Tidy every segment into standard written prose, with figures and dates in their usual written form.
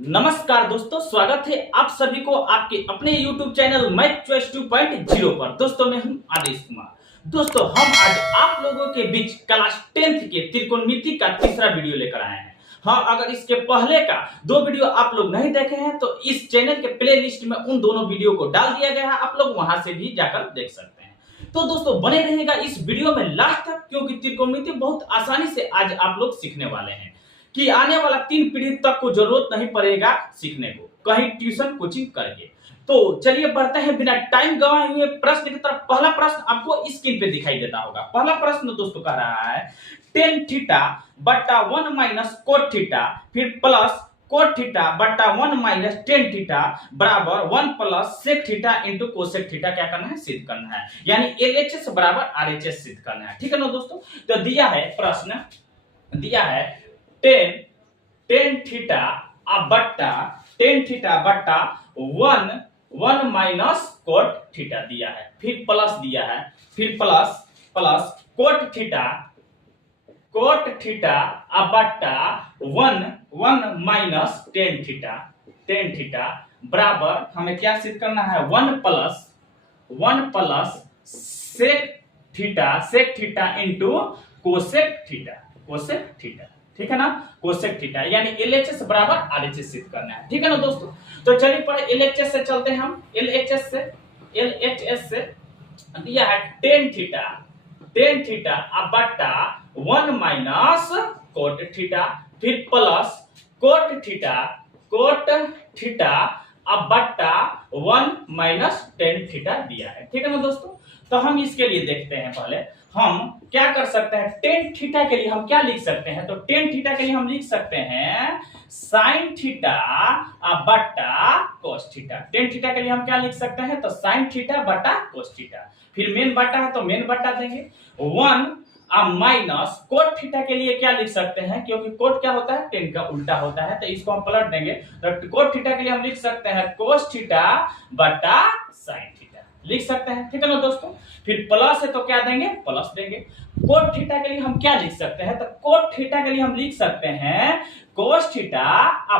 नमस्कार दोस्तों, स्वागत है आप सभी को आपके अपने YouTube चैनल मैथ चॉइस 2.0 पर। दोस्तों मैं हूं आदेश कुमार। दोस्तों हम आज आप लोगों के बीच क्लास 10th के त्रिकोणमिति का तीसरा वीडियो लेकर आए हैं। हाँ, अगर इसके पहले का दो वीडियो आप लोग नहीं देखे हैं तो इस चैनल के प्ले लिस्ट में उन दोनों वीडियो को डाल दिया गया है, आप लोग वहां से भी जाकर देख सकते हैं। तो दोस्तों बने रहेगा इस वीडियो में लास्ट तक, क्योंकि त्रिकोणमिति बहुत आसानी से आज आप लोग सीखने वाले हैं कि आने वाला 3 पीढ़ी तक को जरूरत नहीं पड़ेगा सीखने को, कहीं ट्यूशन कोचिंग करके। तो चलिए बढ़ते हैं बिना टाइम गवाए हुए प्रश्न की तरफ। पहला प्रश्न आपको स्क्रीन पे दिखाई देता होगा। पहला प्रश्न दोस्तों कह रहा है tan थीटा बटा 1 माइनस कोट थीटा फिर प्लस कोट थीटा बटा 1 माइनस tan थीटा बराबर 1 plus sec theta into cosec theta क्या करना है, सिद्ध करना है। यानी LHS बराबर RHS सिद्ध करना है। ठीक है ना दोस्तों। तो दिया है प्रश्न, दिया है tan थीटा बट्टा 1 माइनस कोट थीटा दिया है, फिर प्लस दिया है, फिर प्लस कोट थीटा बट्टा 1 माइनस tan थीटा बराबर हमें क्या सिद्ध करना है, 1 plus sec theta into cosec theta. ठीक है ना, कोसेक थीटा यानी LHS बराबर RHS सिद्ध करना है। ठीक है ना दोस्तों। तो चलिए पहले LHS से चलते हैं हम। LHS से दिया है tan थीटा बट्टा 1 माइनस कोट थीटा फिर प्लस कोट थीटा बट्टा 1 माइनस tan थीटा दिया है। ठीक है ना दोस्तों। तो हम इसके लिए देखते हैं, पहले हम क्या कर सकते हैं। tan थीटा के लिए हम क्या लिख सकते हैं, तो tan थीटा के लिए हम लिख सकते हैं sin थीटा बट्टा cos थीटा। tan थीटा के लिए हम क्या लिख सकते हैं, तो sin थीटा बट्टा cos थीटा। फिर मेन बट्टा है तो मेन बट्टा देंगे 1 माइनस कोट थीटा के लिए क्या लिख सकते हैं, क्योंकि कोट क्या होता है, tan का उल्टा होता है, तो इसको हम पलट देंगे। तो कोट थीटा के लिए हम लिख सकते हैं cos थीटा बट्टा sin थीटा लिख सकते हैं। ठीक है ना दोस्तों। फिर प्लस है तो क्या देंगे, प्लस देंगे। कोट थीटा के लिए हम क्या लिख सकते हैं, तो कोट थीटा के लिए हम लिख सकते हैं cos थीटा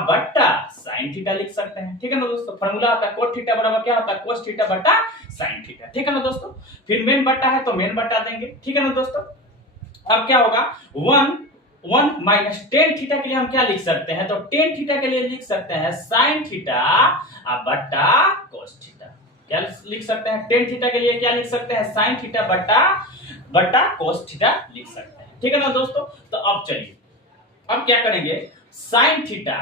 बट्टा sin थीटा लिख सकते हैं। ठीक है ना दोस्तों। फॉर्मूला होता है कोट थीटा बराबर क्या होता है, cos थीटा बट्टा sin थीटा। ठीक है ना दोस्तों। फिर मेन बट्टा है तो मेन बट्टा देंगे। ठीक है ना दोस्तों। अब क्या होगा, 1 माइनस tan थीटा के लिए हम क्या लिख सकते हैं, तो tan थीटा के लिए लिख सकते हैं sin थीटा बट्टा cos थीटा। क्या लिख सकते हैं, tan थीटा के लिए क्या लिख सकते हैं, sin थीटा बट्टा cos थीटा लिख सकते हैं। ठीक है ना दोस्तों। तो अब चलिए अब क्या करेंगे, sin थीटा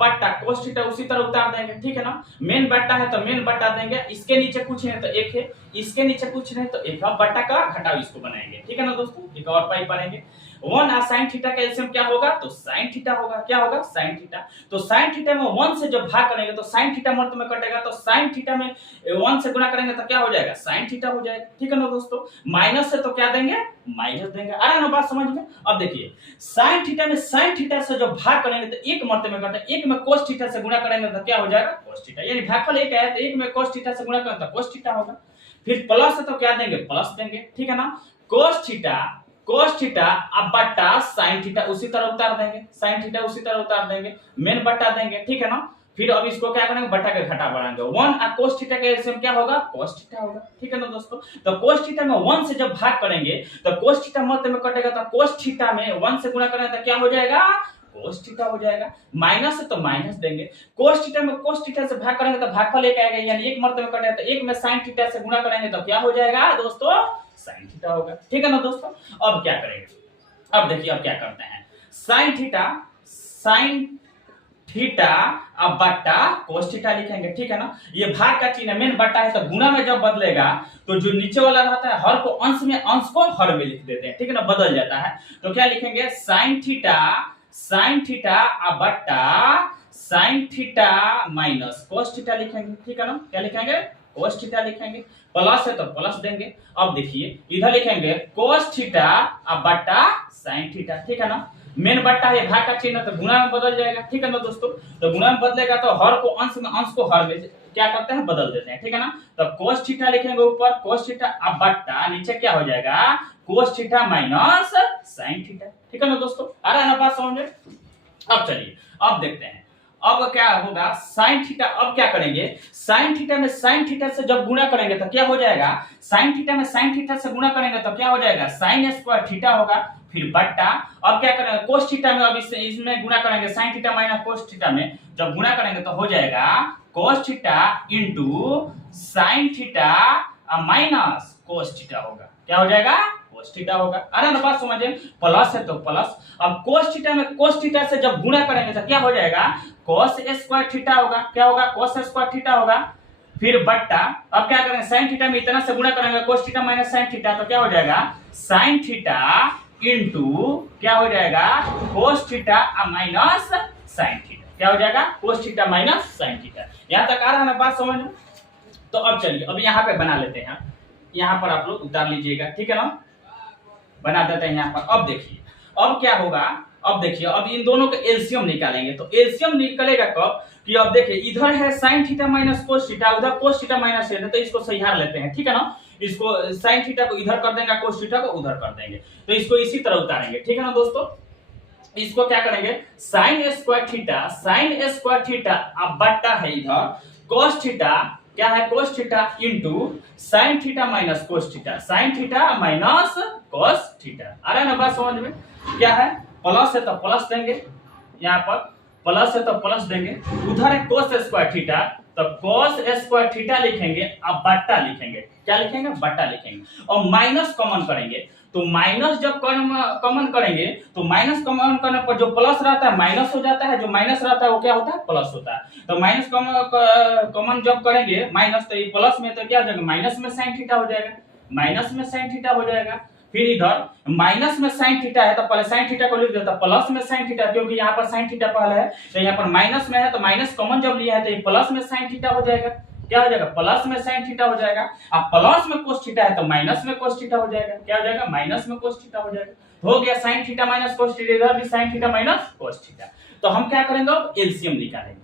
बट्टा cos थीटा उसी तरह उतार देंगे। ठीक है ना। मेन बट्टा है तो मेन बट्टा देंगे, इसके नीचे कुछ नहीं तो एक है, इसके नीचे कुछ नहीं तो एक है, बट्टा का घटाव इसको बनाएंगे। ठीक है ना दोस्तों। एक और पाई पढ़ेंगे 1 sin थीटा का एलसीएम क्या होगा, तो sin थीटा होगा। क्या होगा, sin थीटा। तो sin थीटा में 1 से जब भाग करेंगे तो sin थीटा मर्द में कटेगा, तो sin थीटा में 1 से गुणा करेंगे तो क्या हो जाएगा, sin थीटा हो जाएगा। ठीक है ना दोस्तों। माइनस से तो क्या देंगे, माइनस देंगे। आ रहा है ना बात समझ में। अब देखिए sin थीटा में sin थीटा से जब भाग करेंगे तो एक मर्द में कटे, एक में cos थीटा से गुणा करेंगे तो क्या हो जाएगा, cos थीटा। यानी भागफल एक है तो एक में cos थीटा से गुणा करेंगे तो cos थीटा होगा। फिर प्लस है तो क्या देंगे, प्लस देंगे। ठीक है ना। cos थीटा बट्टा sin थीटा उसी तरह उतार देंगे, sin थीटा उसी तरह उतार देंगे, मेन बट्टा देंगे। ठीक है ना। फिर अब इसको क्या करेंगे, बट्टा का घटा बढ़ाएंगे। 1 cos थीटा का एलसीएम क्या होगा, cos थीटा होगा। ठीक है ना दोस्तों। तो cos थीटा में 1 से जब भाग करेंगे तो cos थीटा मध्य में कटेगा, तो cos थीटा में 1 से गुणा करेंगे तो क्या हो जाएगा, cos थीटा हो जाएगा। माइनस है तो माइनस देंगे। cos थीटा में cos थीटा से भाग करेंगे तो भागफल एक आएगा, यानी एक मर्द में कटेगा, तो एक में sin थीटा से गुणा करेंगे तो क्या हो जाएगा दोस्तों, sin थीटा होगा। ठीक है ना दोस्तों। अब क्या करेंगे, अब देखिए अब क्या करते हैं, sin थीटा बट्टा cos थीटा लिखेंगे। ठीक है ना। ये भाग का चिन्ह मेन बट्टा है तो गुणा में जब बदलेगा तो जो नीचे वाला रहता है हर को अंश में, अंश को हर में लिख देते हैं। ठीक है ना, बदल जाता है। तो क्या लिखेंगे, sin थीटा बट्टा sin theta minus cos theta लिखेंगे। ठीक है ना। क्या लिखेंगे, cos थीटा लिखेंगे। प्लस है तो प्लस देंगे। अब देखिए इधर लिखेंगे cos थीटा बट्टा sin थीटा। ठीक है ना। मेन बट्टा है, भाग का चिन्ह तो गुणा में बदल जाएगा। ठीक है ना दोस्तों। तो गुणा में बदलेगा तो हर को अंश में, अंश को हर में क्या करते हैं, बदल देते हैं। ठीक है ना। तो cos थीटा लिखेंगे ऊपर, cos थीटा बट्टा नीचे क्या हो जाएगा, cos theta minus sin theta. ठीक है ना दोस्तों। आ रहा है ना बात समझ में। अब चलिए अब देखते हैं अब क्या होगा साइन थीटा। अब क्या करेंगे साइन थीटा में साइन थीटा से जब गुणा करेंगे तो क्या हो जाएगा, साइन थीटा में साइन थीटा से गुणा करेंगे तो क्या हो जाएगा साइन स्क्वायर थीटा होगा, फिर बट्टा अब क्या करेंगे कोस थीटा में, अब इसमें गुणा करेंगे sine theta minus cos theta में जब गुणा करेंगे तो हो जाएगा कोस theta into sine theta minus cos theta होगा। क्या हो जाएगा कोस थीटा होगा। अरे ना बात समझे, प्लस है तो प्लस। अब कोस थीटा में कोस थीटा से जब गुणा करेंगे तो क्या हो जाएगा कोस स्क्वायर थीटा होगा। क्या होगा कोस स्क्वायर थीटा होगा, फिर बट्टा अब क्या करेंगे साइन थीटा में इतना से गुणा करेंगे cos theta minus sine theta तो क्या हो जाएगा साइन थीटा इंटू क्या हो जाएगा cos theta minus sine theta. क्या हो जाएगा cos theta minus sine theta. यहां तक आ रहा है ना बात समझ में। तो अब चलिए अब यहाँ पे बना लेते हैं, यहाँ पर आप लोग उतार लीजिएगा, ठीक है ना, बना देते हैं यहाँ पर। अब देखिए अब क्या होगा, अब देखिए अब इन दोनों का एलसीएम निकालेंगे। तो एलसीएम निकलेगा कब कि अब देखिए इधर है sign theta minus cos theta, उधर कोस थीटा माइनस थीटा, तो इसको सही हार लेते हैं, ठीक है ना। इसको साइन थीटा को इधर कर देंगे, कोस थीटा को उधर कर देंगे, तो इसको इसी तरह उतारेंगे, ठीक है ना दोस्तों। इसको क्या करेंगे साइन स्क्वायर थीटा अब बट्टा है इधर कोस थीटा, क्या है cos theta into sine theta minus cos theta, sine theta minus cos theta. आ रहा है ना बात समझ में। क्या है प्लस है तो प्लस देंगे, यहाँ पर प्लस है तो प्लस देंगे, उधर है कोस स्क्वायर थीटा तो कोस स्क्वायर थीटा लिखेंगे, अब बट्टा लिखेंगे, क्या लिखेंगे बट्टा लिखेंगे, और माइनस कॉमन करेंगे। तो माइनस जब कॉमन करेंगे तो माइनस कॉमन करने पर जो प्लस रहता है माइनस हो जाता है, जो माइनस रहता है वो क्या होता है प्लस होता है। तो माइनस कॉमन जब करेंगे माइनस तो ये प्लस में तो क्या हो जाएगा माइनस में साइन थीटा हो जाएगा, माइनस में साइन थीटा हो जाएगा। फिर इधर माइनस में साइन थीटा है तो पहले साइन थीटा को लिख देता प्लस में साइन थीटा, क्योंकि यहाँ पर साइन थीटा पहले है तो यहाँ पर माइनस में है तो माइनस कॉमन जब लिया है तो ये प्लस में साइन थीटा हो जाएगा। क्या हो जाएगा प्लस में साइन थीटा हो जाएगा। अब प्लस में कोस थीटा है तो माइनस में कोस थीटा हो जाएगा। क्या हो जाएगा माइनस में कोस थीटा हो जाएगा। हो गया sign theta minus cos theta, इधर भी sign theta minus cos theta. तो हम क्या करेंगे अब एलसीएम निकालेंगे।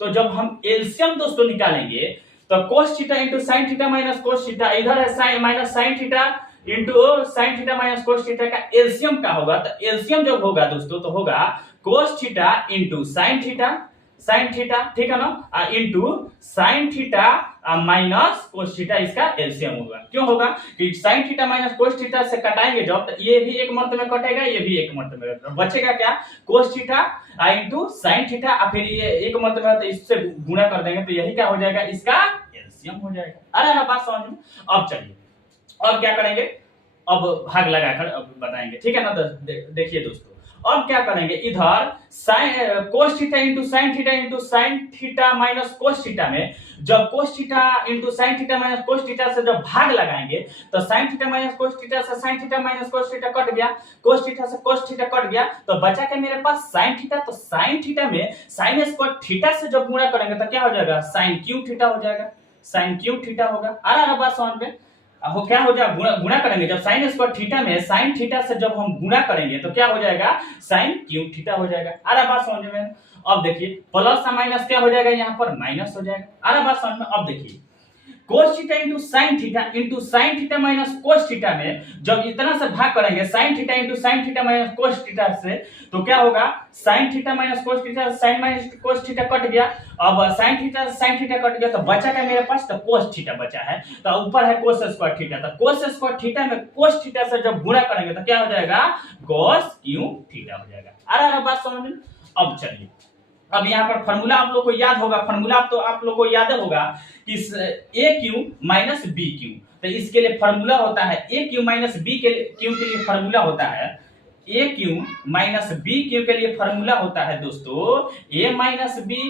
तो जब हम एलसीएम दोस्तों निकालेंगे तो cos theta into sine theta minus cos theta, इधर है sine minus sine theta into sine theta minus cos theta का एलसीएम क्या होगा। तो एलसीएम जब होगा दोस्तों तो होगा cos theta into sine theta, ठीक है ना, into sine theta minus cos theta, इसका एलसीएम होगा। क्यों होगा कि sine theta minus cos theta से कटाएंगे जब तो ये भी एक मर्तबे में कटेगा, ये भी एक मर्तबे में, बचेगा क्या कोस थीटा इंटू साइन थीटा, फिर ये एक मर्तबे में तो इससे गुणा कर देंगे तो यही क्या हो जाएगा इसका एलसीएम हो जाएगा। अरे बात समझ में। अब चलिए अब क्या करेंगे, अब भाग लगाकर अब बताएंगे, ठीक है ना। देखिए दोस्तों अब क्या करेंगे इधर sine cos theta into sine theta minus cos theta में जब cos theta into sine theta minus cos theta से जब भाग लगाएंगे तो sine theta minus cos theta से sine theta minus cos theta cut गया, कोस थीटा से कोस थीटा कट गया, तो बचा क्या मेरे पास साइन थीटा। तो साइन थीटा में साइन स्क्वायर थीटा से जब गुणा करेंगे तो क्या हो जाएगा साइन क्यूब थीटा हो जाएगा, साइन क्यूब थीटा होगा। आ रहा है बात समझ में। हो क्या हो जाएगा गुणा करेंगे जब साइन स्क्वायर थीटा में साइन थीटा से जब हम गुणा करेंगे तो क्या हो जाएगा साइन क्यूब थीटा हो जाएगा। अरे बात समझ में। अब देखिए प्लस का माइनस क्या हो जाएगा यहाँ पर माइनस हो जाएगा। अरे बात समझ में। अब देखिए cos theta into sine theta minus cos theta में जब इतना से भाग करेंगे sine theta into sine theta minus cos theta से तो क्या होगा sine theta minus cos theta, sine minus cos theta cut गया। अब साइन थीटा कट गया तो बचा क्या मेरे पास तो कोस थीटा बचा है, तो ऊपर है कोस स्क्वायर थीटा, तो कोस स्क्वायर थीटा में कोस थीटा से जब गुणा करेंगे तो क्या हो जाएगा कोस क्यूब थीटा हो जाएगा। अरे बात समझ में। अब चलिए अब यहाँ पर फॉर्मूला आप लोग को याद होगा, फॉर्मूला तो आप लोग को याद होगा कि A cube minus B cube, तो इसके लिए फॉर्मूला होता है A cube minus B cube के लिए फॉर्मूला होता है A cube minus B cube के लिए फॉर्मूला होता है दोस्तों A minus B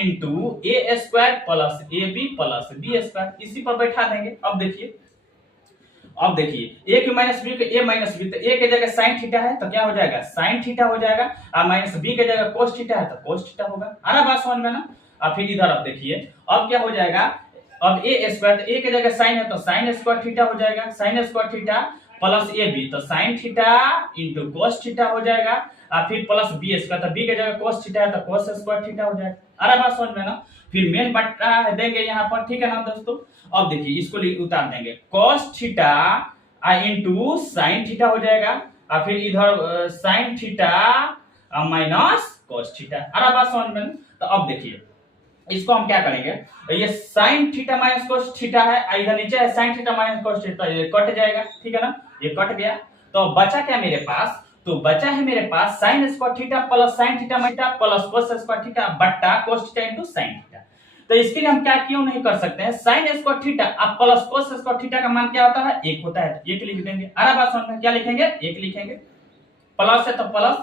into A square plus A B plus B square. इसी पर बैठा देंगे। अब देखिए A cube minus B A minus B, तो ए के जगह साइन थीटा है तो क्या हो जाएगा साइन थीटा हो जाएगा, और माइनस बी के जगह कोस थीटा है तो कोस थीटा होगा। आ रहा बात समझ में ना। और फिर इधर अब देखिए अब क्या हो जाएगा, अब ए स्क्वायर, तो ए के जगह साइन है तो साइन स्क्वायर थीटा हो जाएगा, sine square theta plus A B तो sine theta into cos theta हो जाएगा, और फिर प्लस बी स्क्वायर, तो बी के जगह कोस थीटा है तो कोस स्क्वायर थीटा हो जाएगा। आ रहा बात समझ में ना। फिर मेन बट्टा देंगे यहाँ पर, ठीक है ना दोस्तों। अब देखिए इसको उतार देंगे cos theta into sine theta हो जाएगा, और फिर इधर sine theta minus cos theta. आ रहा बात समझ में? तो अब देखिए इसको हम क्या करेंगे, ये sin theta minus cos theta है, इधर नीचे है sin theta minus cos theta, ये कट जाएगा, ठीक है ना, ये कट गया। तो बचा क्या मेरे पास, तो बचा है मेरे पास sin square theta plus sin theta minus plus cos square theta बट्टा cos theta into sin theta. तो इसके लिए हम क्या क्यों नहीं कर सकते हैं, sin स्क्वायर थीटा अब प्लस cos स्क्वायर थीटा का मान क्या होता है, 1 होता है, तो 1 लिख देंगे। अरे बात समझ में, क्या लिखेंगे, 1 लिखेंगे, प्लस है तो प्लस,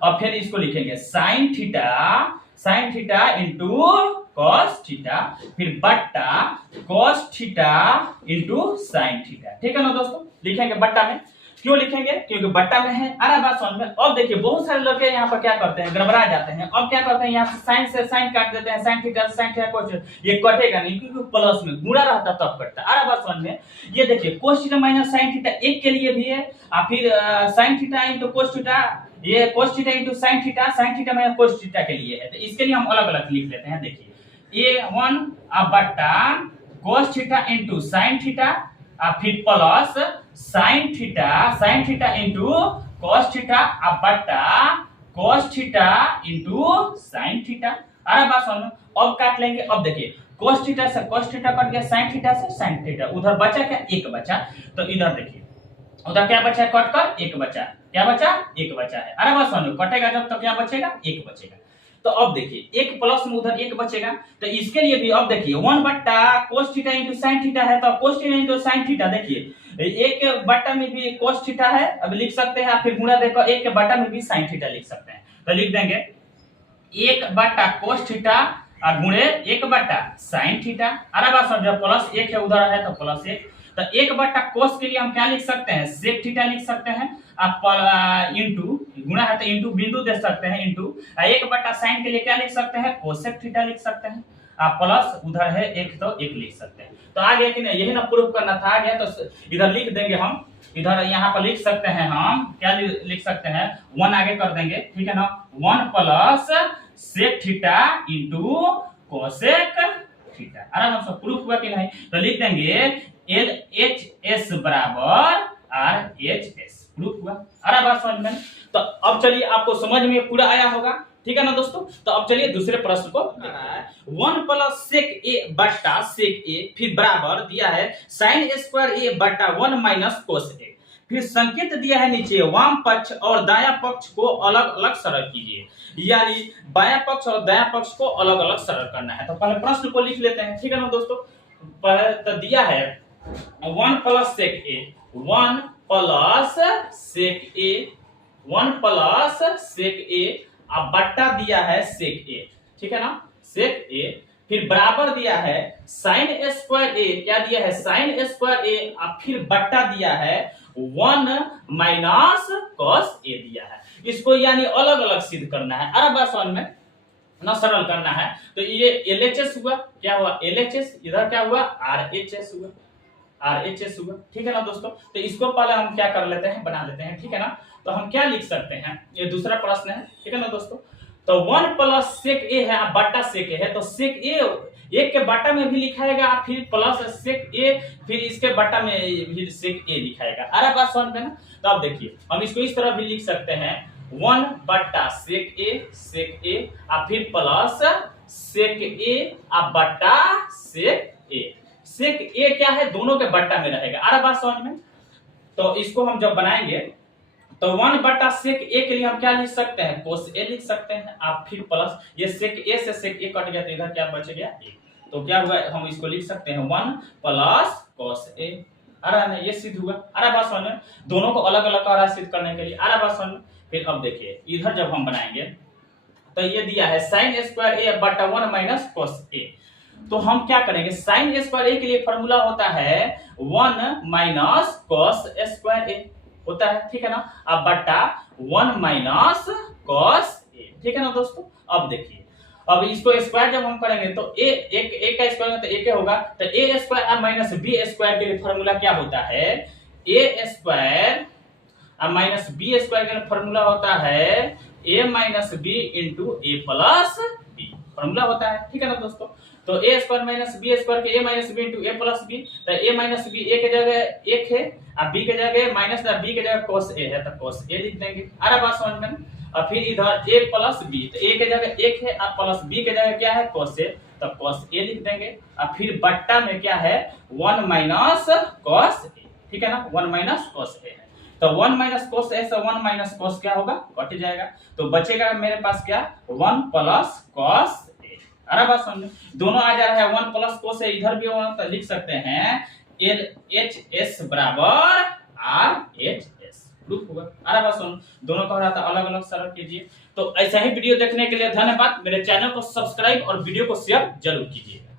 और फिर इसको लिखेंगे sin theta into cos theta, फिर बट्टा cos theta into sin theta, ठीक है ना दोस्तों। लिखेंगे बट्टा में, क्यों लिखेंगे, क्योंकि बट्टा में है। अरे बात समझ में। अब देखिए बहुत सारे लोग यहाँ पर क्या करते हैं, गड़बड़ा जाते हैं। अब क्या करते हैं, यहाँ से साइन काट देते हैं, sin theta sin theta cos, ये कटेगा नहीं क्योंकि प्लस में गुणा रहता तब कटता। अरे बात समझ में। ये देखिए cos theta minus sin theta 1 के लिए भी है, और फिर sin theta into cos theta, ये cos theta into sin theta minus cos theta के लिए है। तो इसके लिए हम अलग अलग लिख लेते हैं। देखिए a1 बट्टा cos theta into sin theta, फिर plus sin theta into cos theta बट्टा cos theta into sin theta. अरे बात समझ में। अब काट लेंगे। अब देखिए cos थीटा से cos थीटा कट गया, sin थीटा से sin थीटा, उधर बचा क्या, 1 बचा। तो इधर देखिए उधर क्या बचा है, कट कर 1 बचा, क्या बचा, 1 बचा है। अरे बात समझ में, कटेगा जब तो क्या बचेगा, 1 बचेगा। तो अब देखिए 1 प्लस में उधर 1 बचेगा, तो इसके लिए भी अब देखिए 1 बट्टा cos theta into sin theta है, तो cos theta into sin theta, देखिए 1 बट्टा में भी cos थीटा है, अब लिख सकते हैं, फिर गुणा देकर 1 के बट्टा में भी sin थीटा लिख सकते हैं। तो लिख देंगे 1 बट्टा cos थीटा गुणे 1 बट्टा sin थीटा। अरे बात समझो, प्लस 1 है उधर है तो प्लस 1, तो 1 बट्टा cos के लिए हम क्या लिख सकते हैं, sec थीटा लिख सकते हैं, इंटू गुणा है तो इंटू बिंदु दे सकते हैं, इंटू 1 बट्टा sin के लिए क्या लिख सकते हैं, cosec थीटा लिख सकते हैं, प्लस उधर है 1 तो 1 लिख सकते हैं। तो आ गया कि नहीं, यही ना प्रूफ करना था, आ गया। तो इधर लिख देंगे हम, इधर यहाँ पर लिख सकते हैं हम, क्या लिख सकते हैं, 1 आगे कर देंगे, ठीक है ना, 1 plus sec theta into cosec theta. आराम से प्रूफ हुआ कि नहीं। तो लिख देंगे LHS बराबर RHS, प्रूफ हुआ। अरे बात समझ में। तो अब चलिए आपको समझ में पूरा आया होगा, ठीक है ना दोस्तों। तो अब चलिए दूसरे प्रश्न को, 1 प्लस sec a बट्टा sec a, फिर बराबर दिया है sin स्क्वायर a बट्टा 1 माइनस cos a, फिर संकेत दिया है नीचे वाम पक्ष और दायां पक्ष को अलग अलग सरल कीजिए, यानी बायां पक्ष और दायां पक्ष को अलग अलग सरल करना है। तो पहले प्रश्न को लिख लेते हैं, ठीक है ना दोस्तों। पहले तो दिया है 1 plus sec a, 1 plus sec a, 1 plus sec a, अब बट्टा दिया है sec a, ठीक है ना, sec a, फिर बराबर दिया है sin स्क्वायर a, क्या दिया है sin स्क्वायर a, अब फिर बट्टा दिया है 1 माइनस cos a दिया है। इसको यानी अलग अलग सिद्ध करना है, अरे बात समझ में ना, सरल करना है। तो ये LHS हुआ, क्या हुआ LHS, इधर क्या हुआ RHS हुआ, RHS हुआ, ठीक है ना दोस्तों। तो इसको पहले हम क्या कर लेते हैं, बना लेते हैं, ठीक है ना। तो हम क्या लिख सकते हैं, ये दूसरा प्रश्न है, ठीक है ना दोस्तों। तो 1 प्लस sec a है, बट्टा sec a है, तो sec a 1 के बट्टा में भी लिखाएगा, फिर प्लस sec a, फिर इसके बट्टा में भी sec a लिखाएगा। अरे बात समझ में ना। तो अब देखिए हम इसको इस तरह भी लिख सकते हैं, 1 बट्टा sec a, और फिर प्लस sec a बट्टा sec a। sec a क्या है, दोनों के बट्टा में रहेगा। अरे बात समझ में। तो इसको हम जब बनाएंगे तो 1 बट्टा sec a के लिए हम क्या लिख सकते हैं, cos a लिख सकते हैं, आप फिर प्लस ये sec a से sec a कट गया, तो इधर क्या बच गया, a। तो क्या हुआ, हम इसको लिख सकते हैं 1 प्लस cos a। अरे नहीं, ये सिद्ध हुआ। अरे बात समझ में, दोनों को अलग अलग कर सिद्ध करने के लिए। अरे बात समझ में। फिर अब देखिए इधर जब हम बनाएंगे तो ये दिया है sin स्क्वायर a बट्टा 1 माइनस cos a, तो हम क्या करेंगे, sin स्क्वायर a के लिए फॉर्मूला होता है 1 माइनस cos स्क्वायर a होता है, ठीक है ना, अब बट्टा 1 माइनस cos a, ठीक है ना दोस्तों। अब देखिए अब इसको स्क्वायर जब हम करेंगे तो a का स्क्वायर तो a होगा, तो a square minus b square के लिए फॉर्मूला क्या होता है, a square minus b square के लिए फॉर्मूला होता है a minus b into a plus b, formula होता है, ठीक है ना दोस्तों। तो a square minus b square के a minus b into a plus b, तो a माइनस b a के जगह 1 है, अब b के जगह माइनस b के जगह cos a है, तो cos a लिख देंगे। अरे बात समझ में। और फिर इधर a प्लस बी, तो a के जगह 1 है और प्लस b के जगह क्या है cos a, तो cos a लिख देंगे और फिर बट्टा में क्या है 1 माइनस cos a, ठीक है ना, 1 माइनस cos a है, तो 1 माइनस cos a से 1 माइनस cos क्या होगा, कट जाएगा, तो बचेगा मेरे पास क्या 1 प्लस cos a। अरे बात समझो, दोनों आ जा रहा है 1 प्लस cos a, इधर भी 1, तो लिख सकते हैं LHS बराबर RHS प्रूफ होगा। अरे बात सुन, दोनों का हो रहा था अलग अलग सरल कीजिए। तो ऐसा ही वीडियो देखने के लिए धन्यवाद। मेरे चैनल को सब्सक्राइब और वीडियो को शेयर जरूर कीजिए।